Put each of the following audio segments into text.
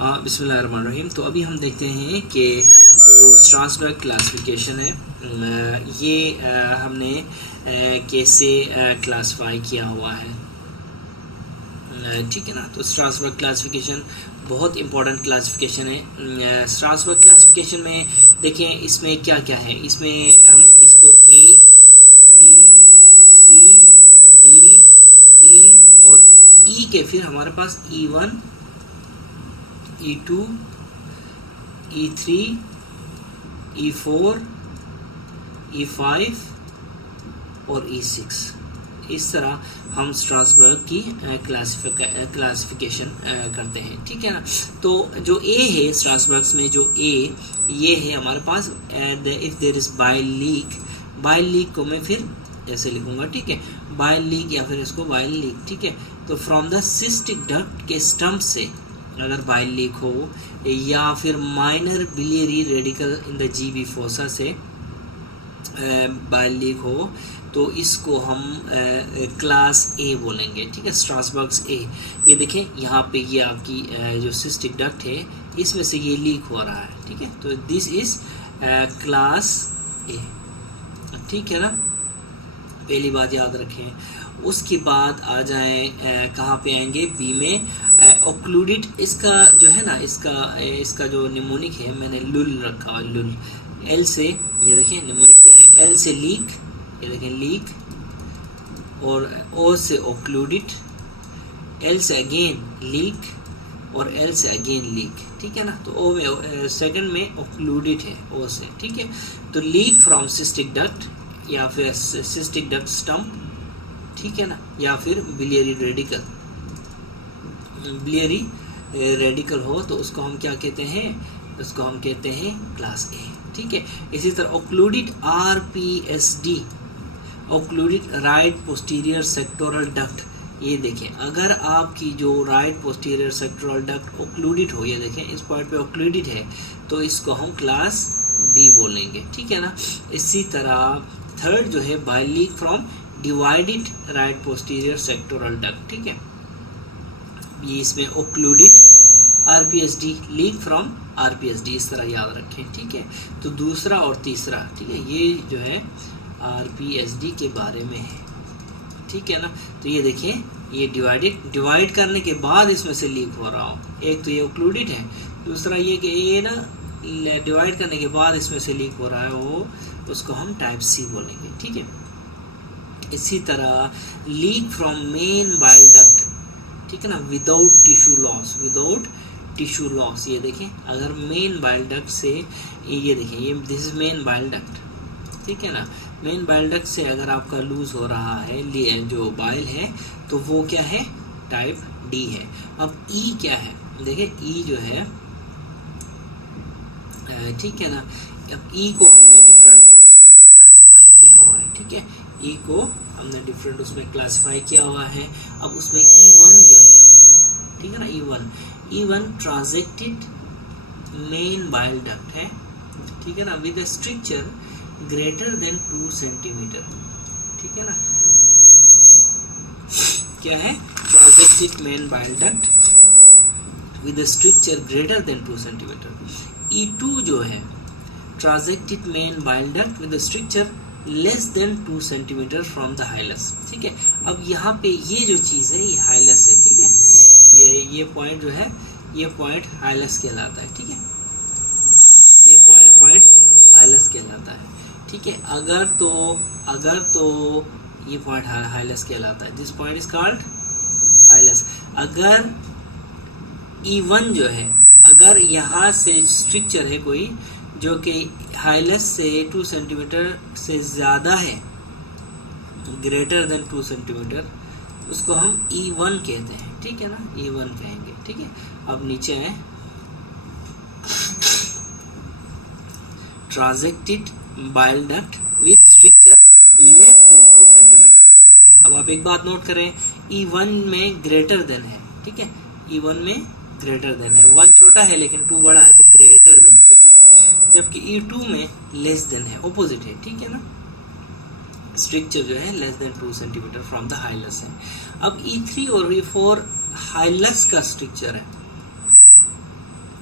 बिस्मिल्लाहिर्रहमानिर्रहीम। तो अभी हम देखते हैं कि जो स्ट्रासबर्ग क्लासिफिकेशन है ये हमने कैसे क्लासिफाई किया हुआ है, ठीक है ना। तो स्ट्रासबर्ग क्लासिफिकेशन बहुत इंपॉर्टेंट क्लासिफिकेशन है। स्ट्रासबर्ग क्लासिफिकेशन में देखें इसमें क्या क्या है, इसमें हम इसको A B C D E और ई के फिर हमारे पास E1 E2 E3 E4 E5 और E6 इस तरह हम स्ट्रासबर्ग की क्लासिफिकेशन करते हैं, ठीक है ना। तो जो ए है स्ट्रासबर्ग में, जो ए ये है हमारे पास if there is bile leak को मैं फिर ऐसे लिखूंगा, ठीक है, बाइल लीक या फिर इसको बाइल लीक, ठीक है। तो फ्रॉम द सिस्टिक डक्ट के स्टम्प से अगर बाइल लीक हो या फिर minor biliary radical in the GB fossa से बाइल लीक हो तो इसको हम क्लास ए बोलेंगे, ठीक है, स्ट्रासबर्ग्स ए। ये देखें यहाँ पे ये आपकी जो सिस्टिक डक्ट है इसमें से ये लीक हो रहा है, ठीक है। तो दिस इज क्लास ए, ठीक है ना, पहली बात याद रखें। उसके बाद आ जाएं कहाँ पे आएंगे, बी में ओक्लूडिड। इसका जो है ना इसका जो निमोनिक है मैंने लुल रखा हुआ, लुल एल से, ये देखें निमोनिक क्या है, एल से लीक, ये देखें लीक, और ओ से ओक्लूडिड, एल से अगेन लीक और एल से अगेन लीक, ठीक है ना। तो ओ में सेकंड में ओक्लूडिड है ओ से, ठीक है। तो लीक फ्रॉम सिस्टिक डक्ट या फिर सिस्टिक डक्ट स्टम्प, ठीक है ना, या फिर बिलियरी रेडिकल हो तो उसको हम क्या कहते हैं, उसको हम कहते हैं क्लास ए, ठीक है। इसी तरह occluded RPSD, occluded right posterior sectoral duct, ये देखें अगर आपकी जो right posterior sectoral duct occluded हो, ये देखें इस पॉइंट पे ओक्लूडिड है तो इसको हम क्लास बी बोलेंगे, ठीक है ना। इसी तरह थर्ड जो है bile leak from divided right posterior sectoral duct, ठीक है, ये इसमें ओक्लूडिड RPSD, लीक फ्रॉम RPSD, इस तरह याद रखें, ठीक है। तो दूसरा और तीसरा, ठीक है, ये जो है RPSD के बारे में है, ठीक है ना। तो ये देखें ये डिवाइड करने के बाद इसमें से लीक हो रहा हो, एक तो ये ओक्लूडिड है, दूसरा ये कि ये ना डिवाइड करने के बाद इसमें से लीक हो रहा है, वो उसको हम टाइप सी बोलेंगे, ठीक है। इसी तरह leak from main bile duct, ठीक है ना, विदाउट टिश्यू लॉस, ये देखें अगर मेन बाइल डक्ट से, ये देखें ये this is main bile duct, ठीक है ना, मेन बाइल डक्ट से अगर आपका लूज हो रहा है जो बाइल है तो वो क्या है, टाइप डी है। अब ई क्या है, देखें ई जो है, ठीक है ना, अब ई को हमने डिफरेंट उसमें क्लासिफाई किया हुआ है, ठीक है, ई को हमने डिफरेंट उसमें क्लासिफाई किया हुआ है। अब उसमें E1 जो है, ठीक है ना, E1 transacted main bile duct है, ठीक है ना, with a structure greater than 2 centimetre, ठीक है ना, क्या है, transected main bile duct with a structure greater than 2 centimetre. E2 जो है transected main bile duct with structure less than 2 centimetre from the hilus, ठीक है। अब यहाँ पे ये जो चीज़ है ये हाइलस है, ठीक है, ये पॉइंट जो है ये पॉइंट हाइलस कहलाता है, ठीक है, ये पॉइंट हाइलस कहलाता है, ठीक है। अगर तो ये पॉइंट हाइलस कहलाता है, दिस पॉइंट इज कॉल्ड हाइलस। अगर E1 जो है, अगर यहाँ से स्ट्रक्चर है कोई जो कि हाइलस से 2 सेंटीमीटर से ज़्यादा है, ग्रेटर देन 2 सेंटीमीटर, उसको हम E1 कहते हैं, ठीक है ना, E1 कहेंगे, ठीक है। अब नीचे है transacted bile duct with structure less than 2 centimetre. अब आप एक बात नोट करें, E1 में ग्रेटर देन है, ठीक है, E1 में ग्रेटर देन है, 1 छोटा है लेकिन 2 बड़ा है तो ग्रेटर देन, ठीक है, जबकि E2 में लेस देन है, ऑपोजिट है, ठीक है ना, स्ट्रक्चर जो है less than 2 centimetre from the hilus है। अब E3 और E4 हाइलस का स्ट्रक्चर है,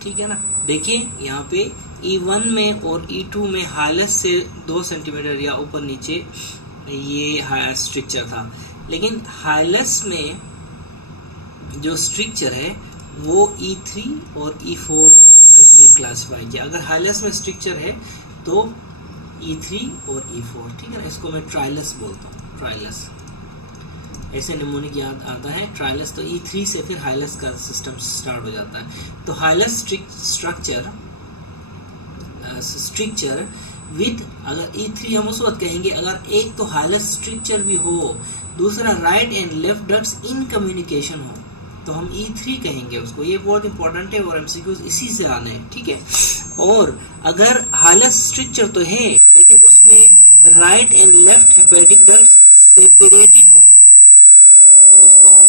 ठीक है ना। देखिए यहाँ पे E1 में और E2 में हाईलेस्ट से 2 सेंटीमीटर या ऊपर नीचे ये स्ट्रक्चर था, लेकिन हाईलेस्ट में जो स्ट्रक्चर है वो E3 और E4 में क्लासिफाई किया। अगर हाईलेस्ट में स्ट्रक्चर है तो E3 और E4, ठीक है ना। इसको मैं ट्राइलस बोलता हूँ, ट्राइलस ऐसे निमोनिक याद आता है ट्राइलस। तो E3 से फिर हाईलेस्ट का सिस्टम स्टार्ट हो जाता है। तो हाईलेस्ट स्ट्रक्चर विद, अगर E3 हम उस वक्त कहेंगे अगर एक तो हाईलेस्ट स्ट्रक्चर भी हो, दूसरा right and left ducts in communication हो, तो हम E3 कहेंगे उसको। ये बहुत इंपॉर्टेंट है और MCQs इसी से आने हैं, ठीक है। और अगर हाईलेस्ट स्ट्रक्चर तो है लेकिन उसमें right and left hepatic ducts separated हो, तो उसको हम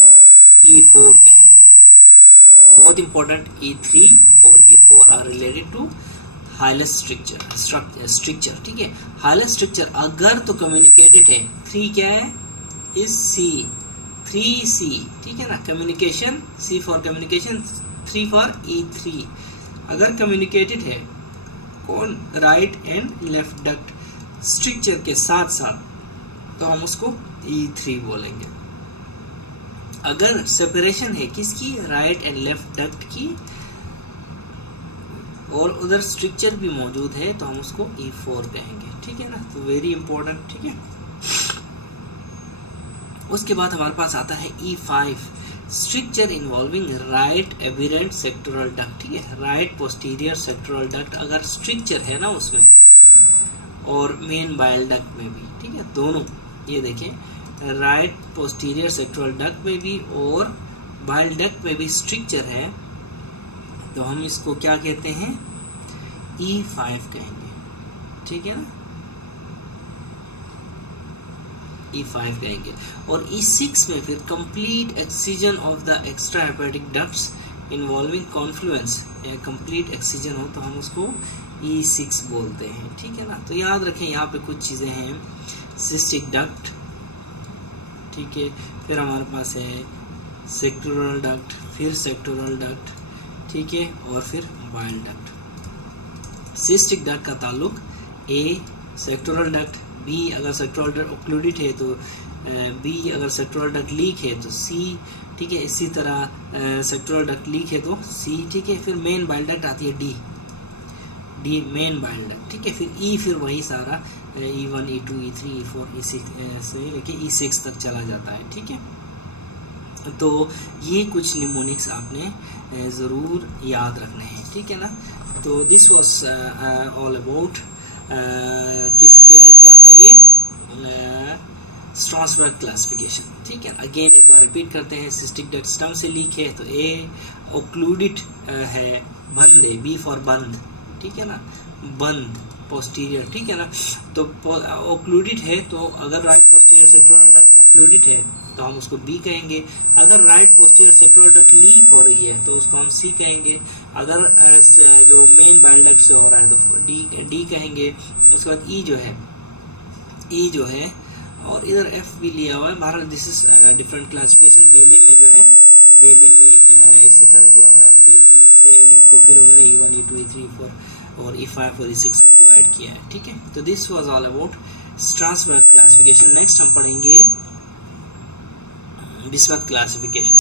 E4 कहेंगे। बहुत इंपॉर्टेंट, E3 और E4 are related to hilus structure, ठीक है। हाईलेस्ट स्ट्रक्चर अगर तो कम्युनिकेटेड है, 3 क्या है, इज C, 3C, ठीक है ना। Communication, C for communication, 3 for E3। अगर कम्युनिकेटेड है कौन, right and left duct structure के साथ साथ, तो हम उसको E3 बोलेंगे। अगर सेपरेशन है किसकी, राइट एंड लेफ्ट डक्ट की, और उधर स्ट्रक्चर भी मौजूद है, तो हम उसको E4 कहेंगे, ठीक है ना। तो वेरी इंपॉर्टेंट, ठीक है। उसके बाद हमारे पास आता है E5, structure involving right aberrant sectoral duct, ठीक है। राइट पोस्टीरियर सेक्टोरल डक्ट अगर स्ट्रक्चर है ना उसमें, और मेन बाइल डक्ट में भी, ठीक है, दोनों। ये देखें, राइट पोस्टीरियर सेक्टोरल डक्ट में भी और बाइल डक्ट में भी स्ट्रक्चर है, तो हम इसको क्या कहते हैं, E5 कहेंगे, ठीक है ना, E5 कहेंगे। और E6 में फिर complete excision of the extra hepatic ducts involving Confluence, या कंप्लीट एक्सीजन हो, तो हम उसको E6 बोलते हैं, ठीक है ना। तो याद रखें यहाँ पे कुछ चीज़ें हैं, सिस्टिक डक्ट, ठीक है, फिर हमारे पास है सेक्टोरल डक्ट, फिर सेक्टोरल डक्ट, ठीक है, और फिर बाइल डक्ट। सिस्टिक डक्ट का ताल्लुक A सेक्टोरल डक्ट, B अगर सेक्टोरल डक्ट ओक्लूडेड है तो B, अगर सेक्टोरल डक्ट लीक है तो C, ठीक है। इसी तरह सेक्टोरल डक्ट लीक है तो C, ठीक है। फिर मेन बाइल डक्ट आती है D मेन बाइल डक्ट, ठीक है। फिर E, फिर वही सारा E1, E2, E3, E4, E6 से लेके E6 तक चला जाता है, ठीक है। तो ये कुछ निमोनिक्स आपने ज़रूर याद रखने हैं, ठीक है ना। तो दिस वाज ऑल अबाउट किसके क्या था ये, स्ट्रासबर्ग क्लासिफिकेशन, ठीक है। अगेन एक बार रिपीट करते हैं, सिस्टिक डक्ट स्टम से लीक है तो A ओक्लूडेड है, बंद है, B फॉर बंद, ठीक है ना, बंद पोस्टीरियर, ठीक है ना। तो ओक्लूडेड है, तो अगर राइट पोस्टीरियर सेक्टोरल डक्ट ओक्लूडेड है तो हम उसको B कहेंगे। अगर right posterior sectoral duct leak हो रही है तो उसको हम C कहेंगे। अगर जो मेन बाइल डक्ट से हो रहा है तो D कहेंगे। उसके बाद E जो है और इधर F भी लिया हुआ है। बहरहाल दिस इज डिफरेंट क्लासिफिकेशन। बेले में जो है, बेले में इसी तरह दिया हुआ है, E से E को फिर उन्होंने E1, E2, E3, E4 और E5 और E6 में डिवाइड किया है, ठीक है। तो this was all about Strasbourg classification. Next हम पढ़ेंगे बिस्मथ क्लासिफिकेशन।